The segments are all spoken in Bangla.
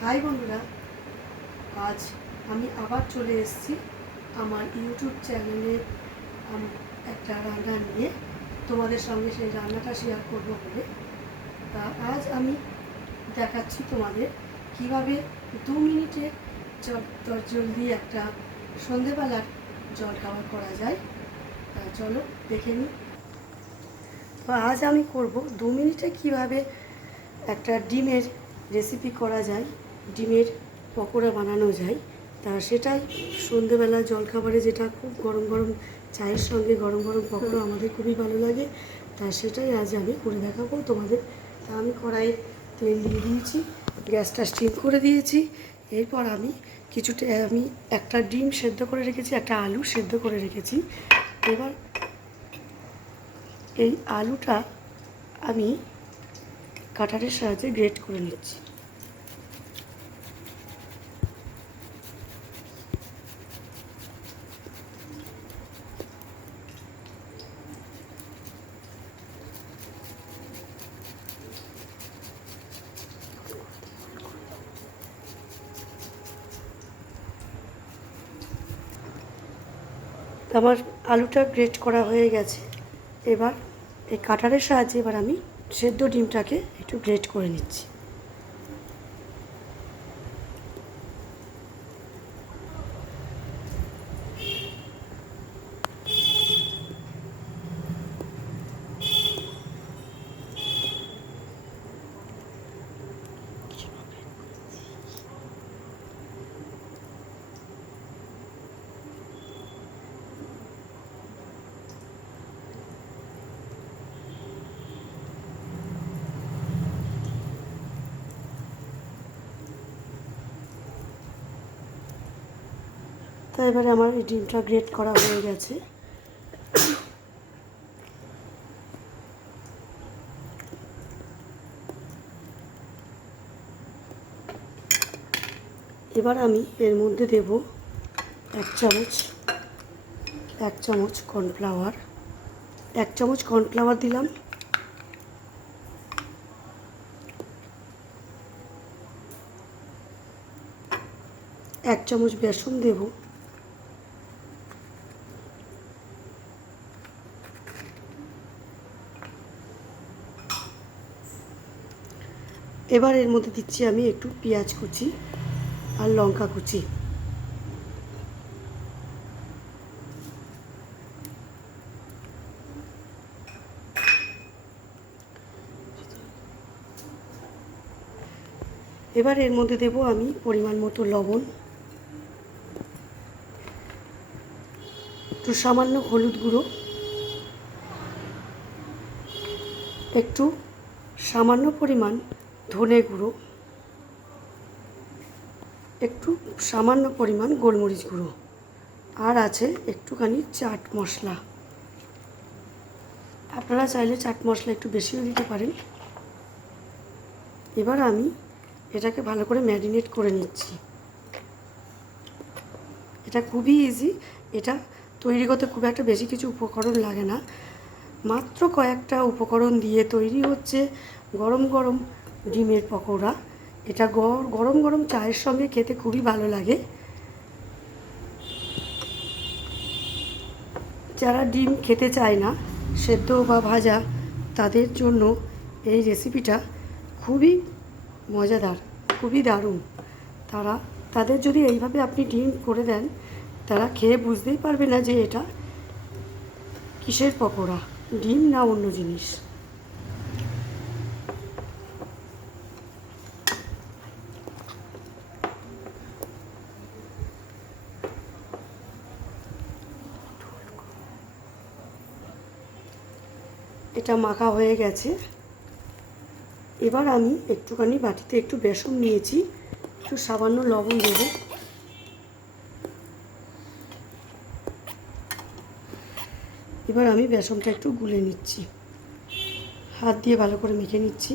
হাই বন্ধুরা, আজ আমি আবার চলে এসেছি আমার ইউটিউব চ্যানেলে একটা রান্না নিয়ে তোমাদের সঙ্গে সেই রান্নাটা শেয়ার করব বলে। আজ আমি দেখাচ্ছি তোমাদের কিভাবে 2 মিনিটে জলদি একটা সন্ধেবেলার জলখাবার করা যায়। চলো দেখে নিই। তো আজ আমি করব 2 মিনিটে কিভাবে একটা ডিমের রেসিপি করা যায়, ডিমের পকোড়া বানানো যায়। তা সেটাই সন্ধেবেলা জলখাবারে, যেটা খুব গরম গরম চায়ের সঙ্গে গরম গরম পকোড়া আমাদের খুবই ভালো লাগে। তা সেটাই আজ আমি করে দেখাবো তোমাদের। তা আমি কড়াইয়ে তেল দিয়ে দিয়েছি, গ্যাসটা স্টিম করে দিয়েছি। এরপর আমি একটা ডিম সেদ্ধ করে রেখেছি, একটা আলু সেদ্ধ করে রেখেছি। এবার এই আলুটা আমি কাটারের সাহায্যে গ্রেট করে নিচ্ছি। আমার আলুটা গ্রেট করা হয়ে গেছে। এবার এই কাটারের সাহায্যে আমি সেদ্ধ ডিমটাকে একটু গ্রেট করে নিচ্ছি। তো এবারে আমার এই ডিমটা গ্রেট করা হয়ে গেছে। এবার আমি এর মধ্যে দেব 1 চামচ কর্নফ্লাওয়ার। 1 চামচ কর্নফ্লাওয়ার দিলাম। এক চামচ বেসন দেব। এবার এর মধ্যে দিচ্ছি আমি একটু পেঁয়াজ কুচি আর লঙ্কা কুচি। এবার এর মধ্যে দেব আমি পরিমাণ মতো লবণ, একটু সামান্য হলুদ গুঁড়ো, একটু সামান্য পরিমাণ ধনে গুঁড়ো, একটু সামান্য পরিমাণ গোলমরিচ গুঁড়ো, আর আছে একটুখানি চাট মশলা। আপনারা চাইলে চাট মশলা একটু বেশিও দিতে পারেন। এবার আমি এটাকে ভালো করে ম্যারিনেট করে নিচ্ছি। এটা খুবই ইজি। এটা তৈরি করতে খুব একটা বেশি কিছু উপকরণ লাগে না, মাত্র কয়েকটা উপকরণ দিয়ে তৈরি হচ্ছে গরম গরম ডিমের পকোড়া। এটা গরম গরম চায়ের সঙ্গে খেতে খুবই ভালো লাগে। যারা ডিম খেতে চায় না, সেদ্ধ বা ভাজা, তাদের জন্য এই রেসিপিটা খুবই মজাদার, খুবই দারুণ। তাদের যদি এইভাবে আপনি ডিম করে দেন, তারা খেয়ে বুঝতেই পারবে না যে এটা কিসের পকোড়া, ডিম না অন্য জিনিস। এটা মাখা হয়ে গেছে। এবার আমি একটুখানি বাটিতে একটু বেসন নিয়েছি, একটু সামান্য লবণ দেব। এবার আমি বেসনটা একটু গুলে নিচ্ছি, হাত দিয়ে ভালো করে মেখে নিচ্ছি।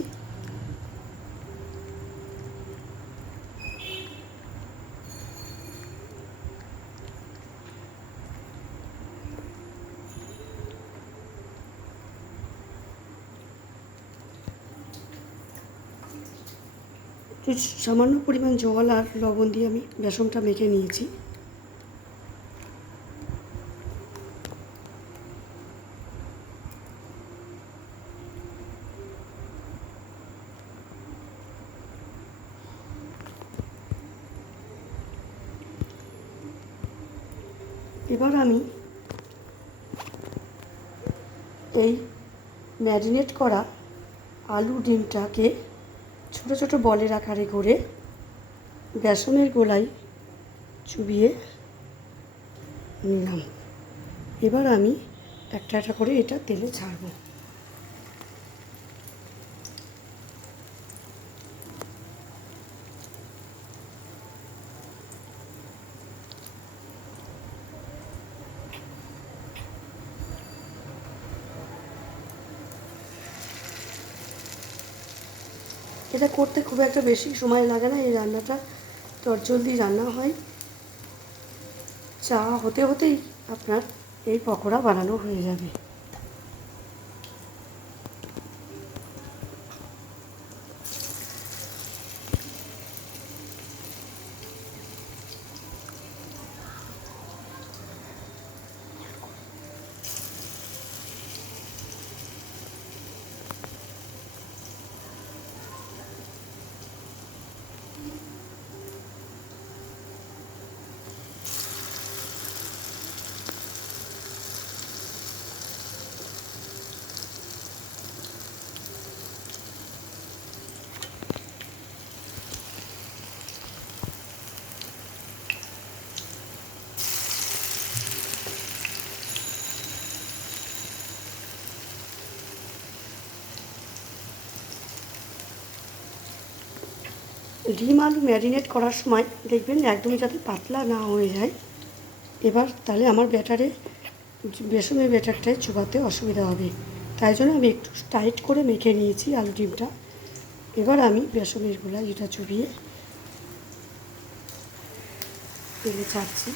একটু সামান্য পরিমাণ জল আর লবণ দিয়ে আমি বেসনটা মেখে নিয়েছি। এবার আমি এই ম্যারিনেট করা আলু ডিমটাকে ছোট ছোট বলের আকারে করে বেসনের গোলায় চুবিয়ে নিলাম। এবার আমি একটা একটা করে এটা তেলে ছাড়বো। এটা করতে খুব একটা বেশি সময় লাগে না। এই রান্নাটা চটজলদি রান্না হয়। চা হতে হতেই আপনার এই পকোড়া বানানো হয়ে যাবে। ডিম আলু ম্যারিনেট করার সময় দেখবেন একদমই যাতে পাতলা না হয়ে যায়। এবার তাহলে আমার বেসনের ব্যাটারটায় চুবাতে অসুবিধা হবে, তাই জন্য আমি একটু টাইট করে মেখে নিয়েছি আলু ডিমটা। এবার আমি বেসনের গোলায় এটা চুবিয়ে তেলে ছাড়ছি।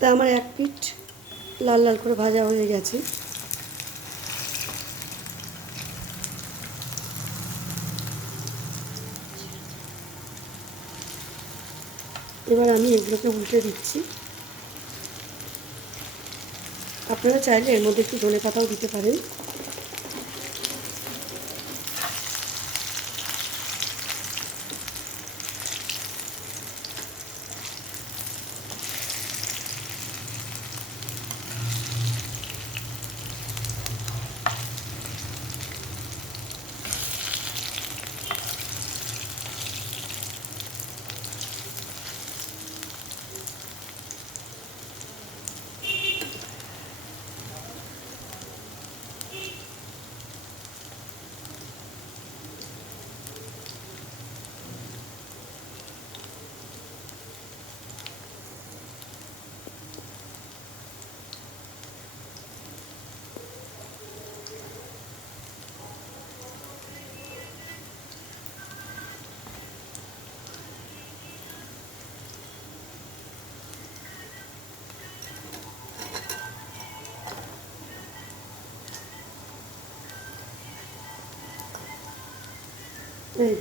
তা আমার এক পিঠ লাল লাল করে ভাজা হয়ে গেছে। এবার আমি এগুলোকে উল্টে দিচ্ছি। আপনারা চাইলে এর মধ্যে একটু ধনেপাতাও দিতে পারেন। এই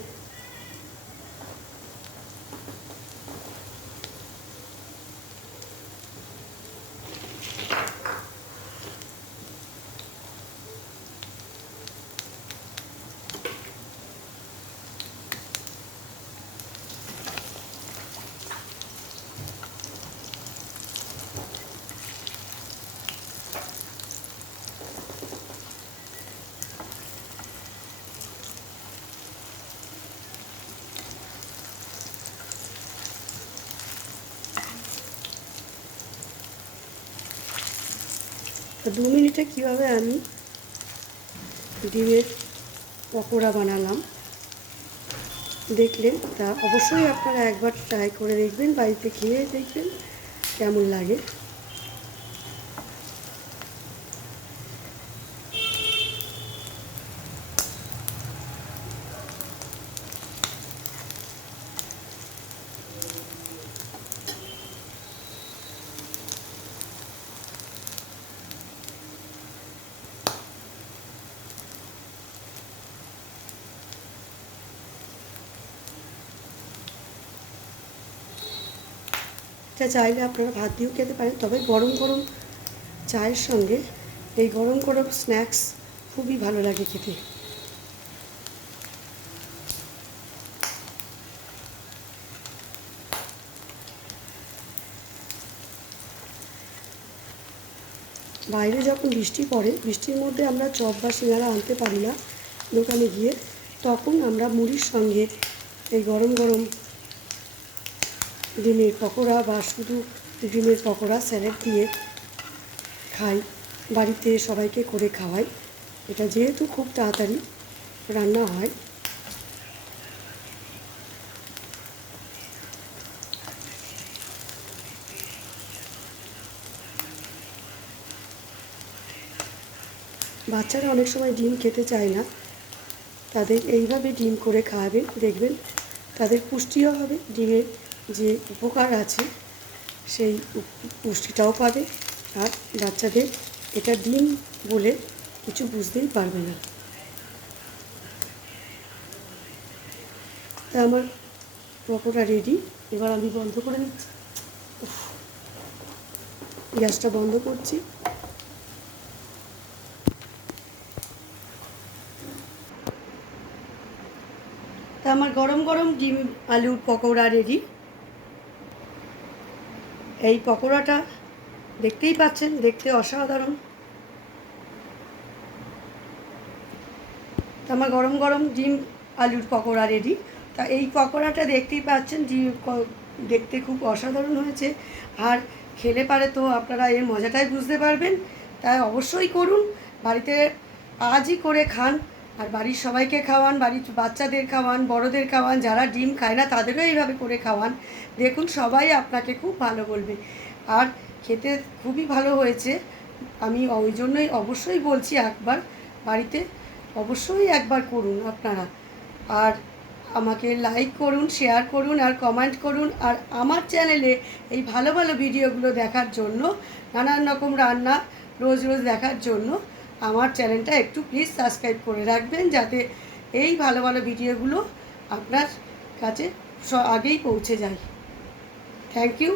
2 মিনিটে কীভাবে আমি ডিমের পকোড়া বানালাম দেখলেন। তা অবশ্যই আপনারা একবার ট্রাই করে দেখবেন, বাড়িতে খেয়ে দেখবেন কেমন লাগে। এটা চাইলে আপনারা ভাত দিয়েও খেতে পারেন, তবে গরম গরম চায়ের সঙ্গে এই গরম গরম স্ন্যাক্স খুবই ভালো লাগে খেতে। বাইরে যখন বৃষ্টি পড়ে, বৃষ্টির মধ্যে আমরা চপ বা সিঙ্গারা আনতে পারি না দোকানে গিয়ে, তখন আমরা মুড়ির সঙ্গে এই গরম গরম ডিমের পকোড়া বা শুধু ডিমের পকোড়া স্যালাড দিয়ে খাই, বাড়িতে সবাইকে করে খাওয়াই। এটা যেহেতু খুব তাড়াতাড়ি রান্না হয়, বাচ্চারা অনেক সময় ডিম খেতে চায় না, তাদের এইভাবে ডিম করে খাওয়াবেন, দেখবেন তাদের পুষ্টিও হবে, ডিমের যে উপকার আছে সেই পুষ্টিটাও পাবে, আর বাচ্চাদের এটা ডিম বলে কিছু বুঝতেই পারবে না। তা আমার পকোড়া রেডি, এবার আমি বন্ধ করে দিচ্ছি, গ্যাসটা বন্ধ করছি। তা আমার গরম গরম ডিম আলুর পকোড়া রেডি। এই পকোড়াটা দেখতেই পাচ্ছেন, দেখতে অসাধারণ। তা আমার গরম গরম ডিম আলুর পকোড়া রেডি। তা এই পকোড়াটা দেখতেই পাচ্ছেন, দেখতে খুব অসাধারণ হয়েছে, আর খেলে পারে তো আপনারা এর মজাটাই বুঝতে পারবেন। তাই অবশ্যই করুন, বাড়িতে আজই করে খান, আর বাড়ির সবাইকে খাওয়ান, বাড়ির বাচ্চাদের খাওয়ান, বড়দের খাওয়ান, যারা ডিম খায় না তাদেরও এইভাবে করে খাওয়ান, দেখুন সবাই আপনাকে খুব ভালো বলবে। আর খেতে খুবই ভালো হয়েছে, আমি ওই জন্যই অবশ্যই বলছি একবার বাড়িতে অবশ্যই একবার করুন আপনারা। আর আমাকে লাইক করুন, শেয়ার করুন, আর কমেন্ট করুন। আর আমার চ্যানেলে এই ভালো ভালো ভিডিওগুলো দেখার জন্য, নানান রকম রান্না রোজ রোজ দেখার জন্য আমার চ্যানেলটা একটু প্লিজ সাবস্ক্রাইব করে রাখবেন, যাতে এই ভালো ভালো ভিডিওগুলো আপনার কাছে আগেই পৌঁছে যায়। Thank you.